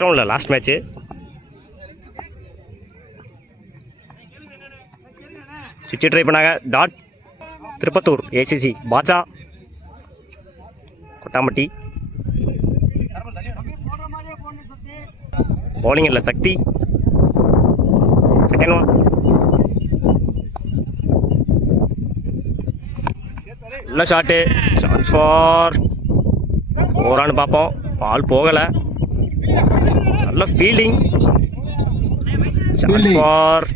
ரவுண்டில் last match. சுவிட்சு try பண்ணாங்க. Dot Tirupattur ACC Batcha Kottampatti. Bowling இல்லை சக்தி. செகண்ட் ஒன் நல்ல ஷாட்டு. சான்ஸ் ஃபார் ஓரான்னு பார்ப்போம். பால் போகலை. நல்ல ஃபீல்டிங். Chance for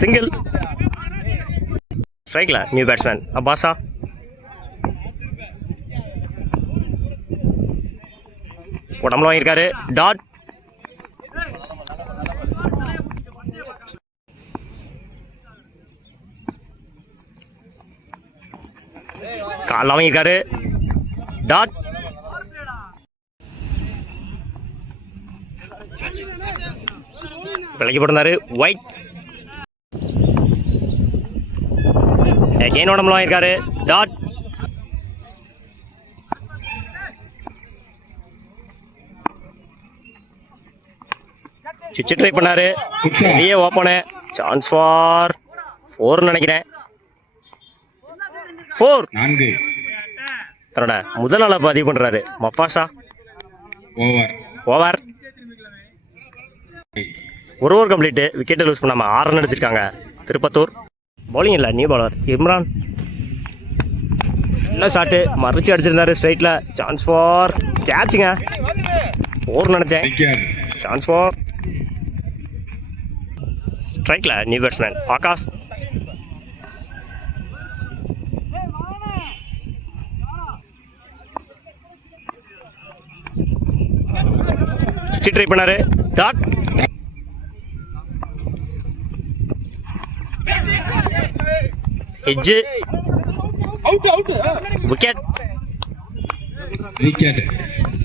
single. ஸ்ட்ரைக்கில் நியூ பேட்ஸ்மேன் அப்பாஸா. உடம்புல வாங்கியிருக்காரு. டாட் காலில் வாங்கியிருக்காரு. டாட் விலைக்கு போட்டிருந்தாரு. ஒயிட் எகைன் உடம்புல வாங்கியிருக்காரு. டாட் சுவிட்சு ட்ரை பண்ணாரு. பெரிய ஓப்பனு. சான்ஸ் ஃபார் ஃபோர்னு நினைக்கிறேன். ஃபோர். தன்னோட முதல் நாளை பதிவு பண்ணுறாரு மப்பாஷா. ஓவர். ஒரு ஓவர் கம்ப்ளீட்டு. விக்கெட்டை லூஸ் பண்ணாமல் 6 ரன் அடிச்சிருக்காங்க திருப்பத்தூர். பவுலிங் இல்லை நியூ பாலர் இம்ரான். நல்ல ஷாட்டு. மறைச்சி அடிச்சிருந்தாரு ஸ்ட்ரைட்டில். Chance for கேட்சுங்க. 4 நினச்சேன். சான்ஸ் ஃபார் ஸ்ட்ரைக்கில் நியூ பேட்ஸ்மேன் ஆகாஷ். சுவிட்சு ட்ரை பண்ணாரு. Dot edge. விக்கெட்.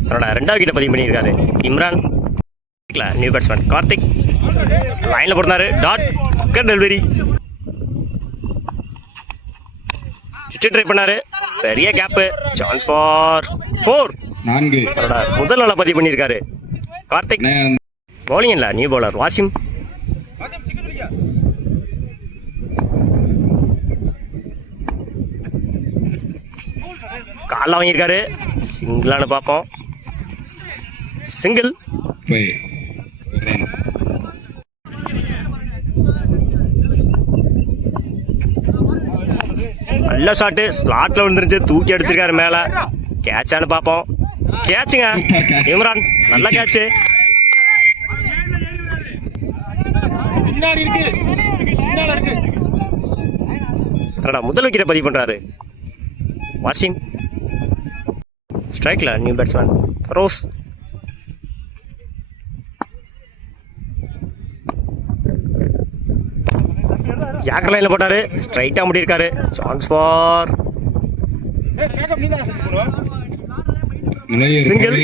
தன்னோட 2வது விக்கெட்டை பதிவு பண்ணியிருக்காரு இம்ரான். நியூ பேட்ஸ்மேன் கார்த்திக் லைனில் போட்டாரு. Dot wicket delivery. சுவிட்சு ட்ரை பண்ணாரு. பெரிய கேப்பு. Chance for 4. தன்னோட முதல் நாளை பதிவு பண்ணியிருக்காரு கார்த்திக். பவுலிங் இல்லை நியூ பவுலர் வாசிம். காலில் வாங்கியிருக்காரு. சிங்கிளானு பார்ப்போம். சிங்கிள். நல்ல ஷாட்டு. ஸ்லாட்டில் விழுந்துருச்சு. தூக்கி அடிச்சிருக்காரு மேலே. கேட்சானு பார்ப்போம். கேட்சுங்க இம்ரான். நல்ல கேட்சு. முதல் விக்கெட்டை பதிவு பண்ணுறாரு வாசிம். ஸ்ட்ரைக்கில் நியூ பேட்ஸ்மேன் ரோஸ். யாக்கர் லைனில் போட்டாரு. ஸ்ட்ரைட்டாக முடியிருக்காரு. Chance for single.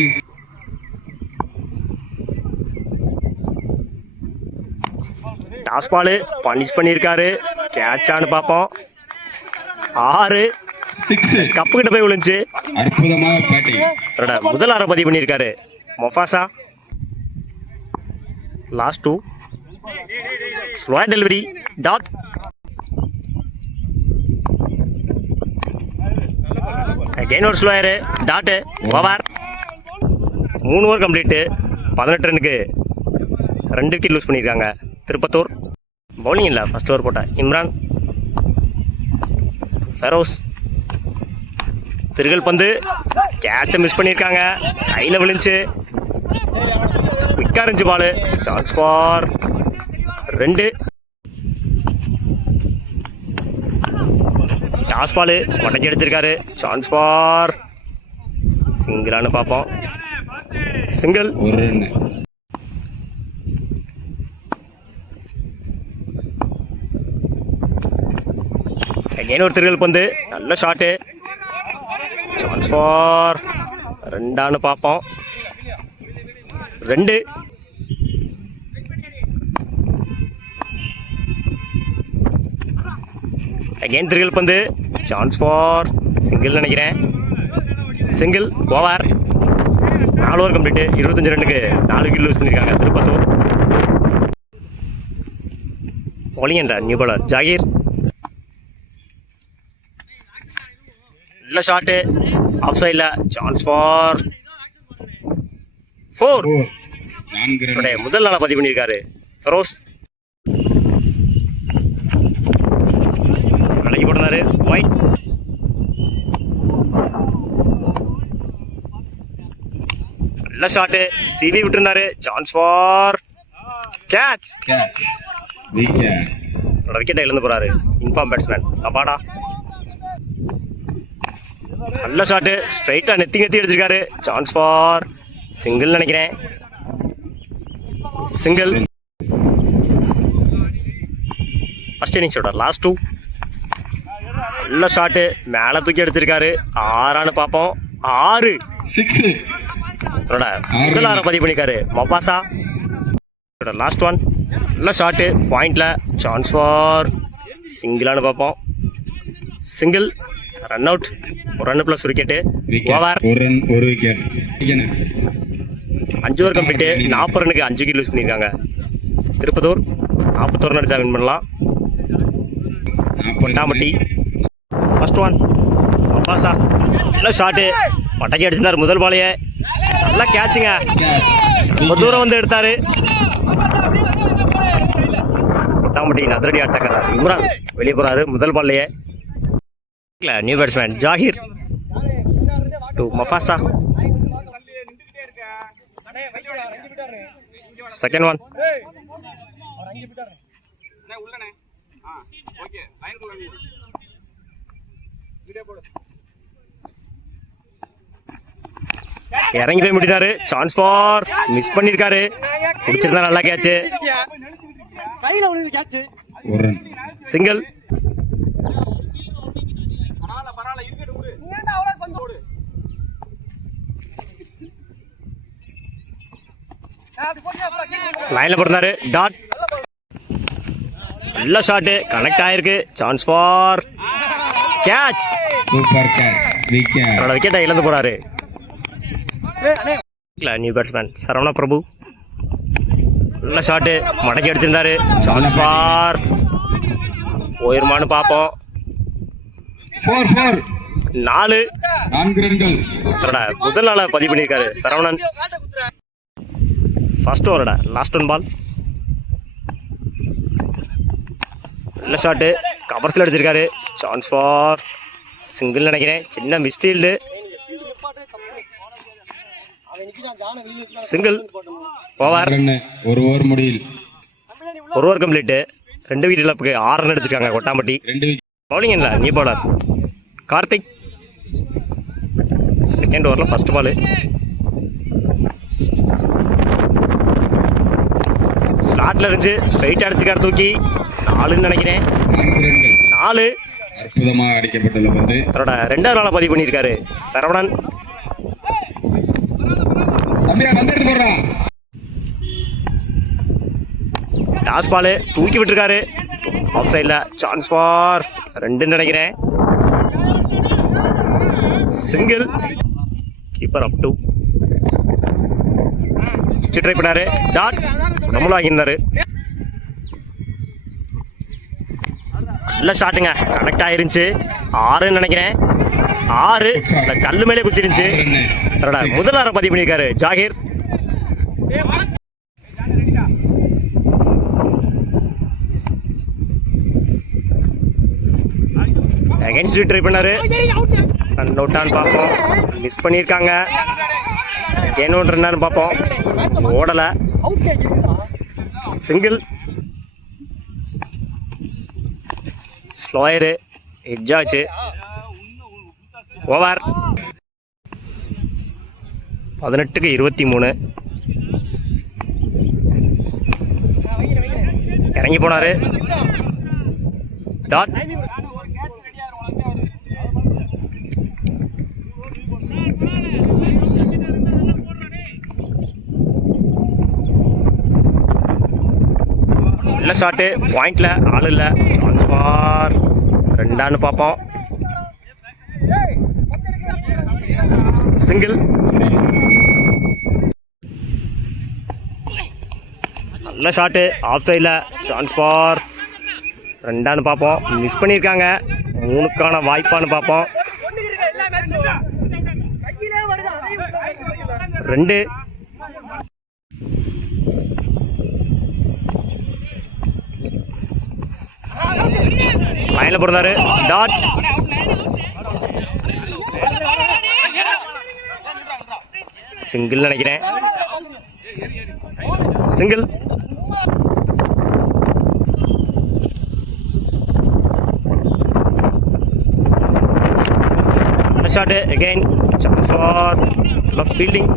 Toss ball punish பண்ணியிருக்காரு. கேட்சானு பார்ப்போம். 6. கப்பு கிட்ட போய் விழுந்துச்சு. முதல் 6 பதிவு பண்ணியிருக்காரு மொஃபாசா. Last 2. Slow delivery. Dot again ஒரு slower. Dot. Over. 3 over complete. 18 ரனுக்கு 2 விக்கெட் லூஸ் பண்ணியிருக்காங்க திருப்பத்தூர். பவுலிங் இல்லை ஃபர்ஸ்ட் ஓவர் போட்ட இம்ரான். ஃபெரோஸ் திருகல் பந்து. கேட்சை மிஸ் பண்ணியிருக்காங்க. கையில் விழுந்துச்சு. குயிக்காக இருந்துச்சு ball. Chance for 2. Toss ball மடக்கி அடிச்சிருக்காரு. சான்ஸ் ஃபார் சிங்கிளானு பார்ப்போம். சிங்கிள். அகைன் ஒரு திருகல் பந்து. நல்ல ஷாட்டு. சான்ஸ் ஃபார் 2 பார்ப்போம். 2. அகைன் திருகல் பந்து. சான்ஸ் ஃபார் சிங்கிள் நினைக்கிறேன். சிங்கிள். ஓவர். 4 ஓவர் கம்ப்ளீட்டு 25 ரன்னுக்கு 4 விக்கெட் லூஸ் பண்ணியிருக்காங்க திருப்பத்தூர். bowling என்ற நியூ பாலர் ஜாகீர். நல்ல ஷாட்டு ஆஃப் சைடில் சான்ஸ் ஃபார் 4. முதல் நாளாக பதிவு பண்ணியிருக்காரு ஃபெரோஸ். விலகி போடுறாரு ஒயிட். நல்ல ஷாட்டு சிவி விட்டுருந்தாரு சான்ஸ் ஃபார் கேட்ச். விக்கெட்டை இழந்து போறாரு இன்ஃபார்ம் பேட்ஸ்மேன் அப்பாடா. நல்ல ஷாட்டு ஸ்ட்ரைட்டா நெத்தி அடிச்சிருக்காரு சான்ஸ் ஃபார் சிங்கிள் நினைக்கிறேன். சிங்கிள். ஃபர்ஸ்ட் இன்னிங்ஸோட லாஸ்ட் 2. நல்ல ஷாட்டு மேலே தூக்கி அடிச்சிருக்காரு. 6 பார்ப்போம். 6 முதல் 6 பதிவு பண்ணிருக்காரு மொபாசா. லாஸ்ட் 1. நல்ல ஷாட்டு பாயிண்ட்ல சான்ஸ் ஃபார் சிங்கிளானு பார்ப்போம். Single. Run out. 1 run plus wicket. Over 1 wicket. 5 over complete 40 ரன்னுக்கு 5 விக்கெட் லூஸ் பண்ணியிருக்காங்க திருப்பத்தூர். 41 ரன் அடிச்சா வின் பண்ணலாம். கொண்டாம்பட்டி. ஃபர்ஸ்ட் 1 மொபாசா. நல்ல ஷாட்டு மட்டைக்கு அடிச்சிருந்தார் முதல் பாலையே. நல்லா கேட்சுங்க. ரொம்ப தூரம் வந்து எடுத்தாரு. கொட்டாம்பட்டி அதிரடி ஆட்டக்காரர் இம்ரான் வெளியே போறாரு முதல் பால்லையே. நியூ பேட்ஸ்மேன் ஜாகிர் டு மொபாசா. செகண்ட் 1. இறங்கி போய் முடித்தாரு சான்ஸ் ஃபார் மிஸ் பண்ணிருக்காரு. பிடிச்சிருந்தா நல்லா கேட்ச். சிங்கிள். லைன்ல போறாரு டாட். நல்ல ஷாட் கனெக்ட் ஆயிருக்கு chance for catch. Super catch. Wicket. விக்கெட்டை இழந்து போறாரு நியூ பேட்ஸ்மேன் சரவண பிரபு. நல்ல ஷாட்டு மடக்கி அடிச்சிருந்தாரு சான்ஸ் ஃபார் போயிருமான்னு பார்ப்போம். 4 முதல் நாள பதிவு பண்ணியிருக்காரு சரவணன். ஃபர்ஸ்ட் ஓவரோட லாஸ்ட் 1 பால். நல்ல ஷாட்டு கவர்ஸில் அடிச்சிருக்காரு சான்ஸ் ஃபார் சிங்கிள் நினைக்கிறேன். சின்ன மிஸ்ஃபீல்டு. சிங்கிள். ஓவர். 1 ஓவர் முடியல. 1 ஓவர் கம்ப்ளீட்டு 2 விக்கெட் இழப்புக்கு 6 ரன் அடிச்சிருக்காங்க கொட்டாம்பட்டி. பவுலிங் இல்லை நியூ பவுலர் கார்த்திக். செகண்ட் ஓவரில் ஃபர்ஸ்ட் பால். ஸ்லாட்ல இருந்துச்சு ஸ்ட்ரைட் அடிச்சுக்கார் தூக்கி 4ன்னு நினைக்கிறேன். 4. அற்புதமாக அடிக்கப்பட்டுள்ள பந்து. அவரோட 2வது நாளை பதிவு பண்ணியிருக்காரு சரவணன். டாஸ் பால் தூக்கி விட்டுருக்காரு ஆஃப் சைடில் சான்ஸ் ஃபார் 2ன்னு நினைக்கிறேன். Single. Keeper up to try பண்ணாரு டாட். நம்மளும் ஆகியிருந்தாரு. நல்ல ஷாட்டுங்க கனெக்ட் ஆயிருந்துச்சு. 6ன்னு நினைக்கிறேன். 6 கல்லு மேலே குத்திருந்துச்சு. முதல் 6 பதிவு பண்ணியிருக்காரு ஜாகிர். அகைன்ஸ்ட் ட்ரை பண்ணாரு. ரன் அவுட்டான்னு பார்ப்போம். மிஸ் பண்ணியிருக்காங்க. கேன் அவுட் ரன்னான்னு பார்ப்போம். ஓடலை. சிங்கிள். ஸ்லோயரு ஹெட்ஜ் ஆச்சு. ஓவர். 18க்கு 23. இறங்கி போனாரு டாட். நல்ல ஷாட்டு பாயிண்ட்ல ஆள் இல்லை சான்ஸ் ஃபார் 2ன்னு பார்ப்போம். சிங்கிள். நல்ல ஷாட்டு ஆஃப் சைடில் சான்ஸ் ஃபார் ரெண்டான்னு பார்ப்போம். மிஸ் பண்ணியிருக்காங்க. 3க்கான வாய்ப்பான்னு பார்ப்போம். 2 லைனில் பிறந்தாரு. டாட் சிங்கிள் நினைக்கிறேன். Single. Shot again chance for left fielding.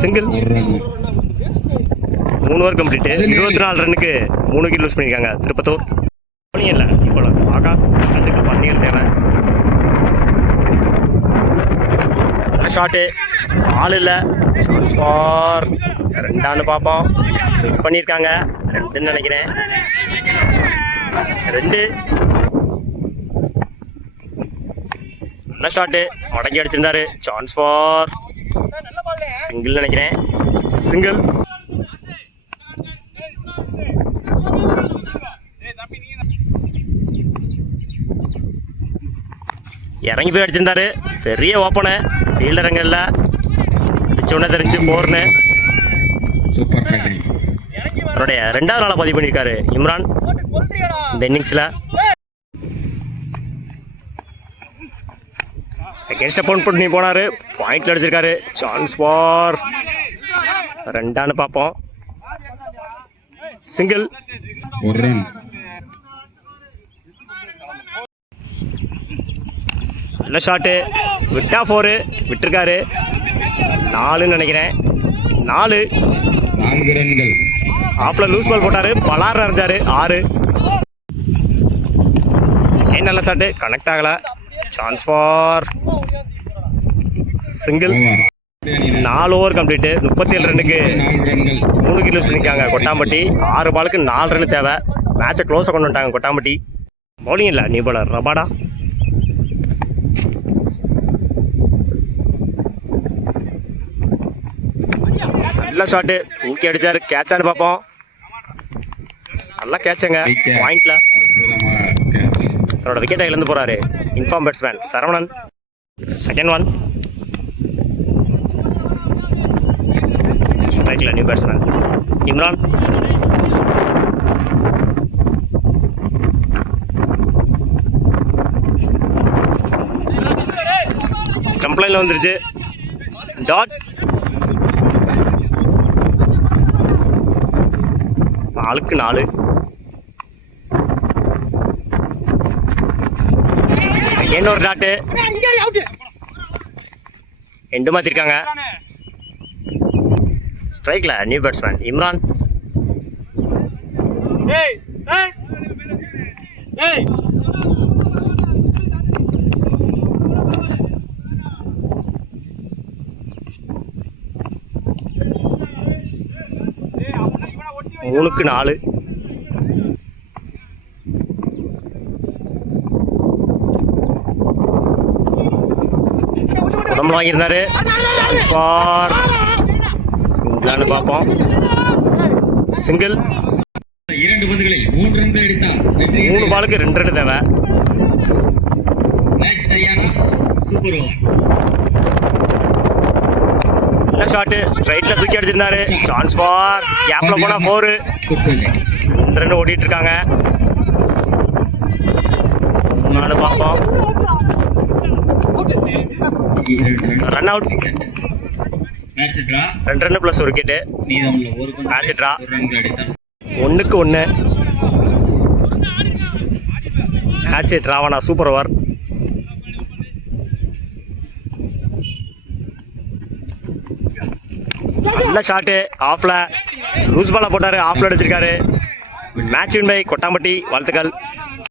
Single. ஒரு ரன் 3 ஓவர் கம்ப்ளீட்டு. 24 ரன்னுக்கு 3 விக்கெட் லூஸ் பண்ணியிருக்காங்க திருப்பத்தூர். இல்லை இப்போ ஆகாஷ் அதுக்கு பன்னிகள் தேவை. ஷாட்டு ஆள் இல்லை. சான்ஸ் ஃபார் ரெண்டான்னு பார்ப்போம். மிஸ் பண்ணியிருக்காங்க. 2ன்னு நினைக்கிறேன். 2. நல்ல ஷாட்டு மடக்கி அடிச்சிருந்தாரு. சான்ஸ் ஃபார் சிங்கிள் நினைக்கிறேன். சிங்கிள். இறங்கி போய் அடிச்சிருந்தாரு. பெரிய ஓப்பனு ஃபீல்டர் அங்கே இல்லை. அடிச்சோடனே தெரிஞ்சு 4ன்னு சூப்பர் பேட்டிங். அவருடைய 2வது நாளாக பதிவு பண்ணியிருக்காரு இம்ரான் இந்த இன்னிங்ஸில். அகேன்ஸ்ட் பவுண்ட் பண்ணி போனார். பாயிண்ட்ல அடிச்சிருக்காரு. சான்ஸ் ஃபார் ரெண்டான்னு பார்ப்போம். சிங்கிள். ஒரு ரன் நல்ல ஷாட்டு விட்டா 4 விட்டுருக்காரு. 4ன்னு நினைக்கிறேன். 4 4 ரன்கள். ஆஃபில் லூஸ் பால் போட்டார். பலார் அறிஞ்சார். 6. ஏன் நல்ல ஷாட்டு கனெக்ட் ஆகலை. Chance for single. 4 over complete. 37 ரன்னுக்கு 4 ரன்கள். 3 விக்கெட் லூஸ் பண்ணியிருக்காங்க கொட்டாம்பட்டி. 6 பாலுக்கு 4 ரன் தேவை. மேட்சை க்ளோஸாக கொண்டு வந்துட்டாங்க கொட்டாம்பட்டி. பவுலிங் இல்லை நியூ பாலர் ரபாடா. நல்ல ஷாட்டு தூக்கி அடிச்சாரு. கேட்சான்னு பார்ப்போம். நல்லா கேட்சுங்க பாயிண்ட்ல. அற்புதமாக catch. தன்னோட விக்கெட்டை இழந்து போறாரு in form batsman Saravanan. Second one. ஸ்ட்ரைக்ல நியூ பேட்ஸ்மேன் இம்ரான். ஸ்டம்ப் லைன்ல வந்துருச்சு. டாட். 4க்கு 4. ஒரு டாட்டு எண்டு மாத்திருக்காங்க. ஸ்ட்ரைக்ல நியூ பேட்ஸ்மேன் இம்ரான். மூணுக்கு 4. உடம்பு வாங்கியிருந்தாரு. சான்ஸ் ஃபார் சிங்கிளான்னு பார்ப்போம். சிங்கிள். 2 பந்துகளில் 3 ரன்கள் எடுத்தார். 3 பாலுக்கு 2 ரன் தேவை. மேட்ச் டையான சூப்பர் ஓவர். நல்ல ஷாட்டு ஸ்ட்ரைட்ல தூக்கி அடிச்சிருந்தாரு. சான்ஸ் ஃபார் கேப்ல போனா 4. 2 ரன் ஓடிட்டு இருக்காங்க. 4 பார்ப்போம். Run out. Match draw. 2 run plus 1 wicket. மீதமுள்ள ஒரு பந்து மேட்ச் டிரா. 1 ரன்கள் எடுத்தார். 1க்கு 1. மேட்ச் டிராவானா சூப்பர் ஓவர். நல்ல ஷாட்டு ஆஃப்ல லூஸ் பாலா போட்டாரு. ஆஃப்ல அடிச்சிருக்காரு. Match win by Kottampatti. வாழ்த்துக்கள்.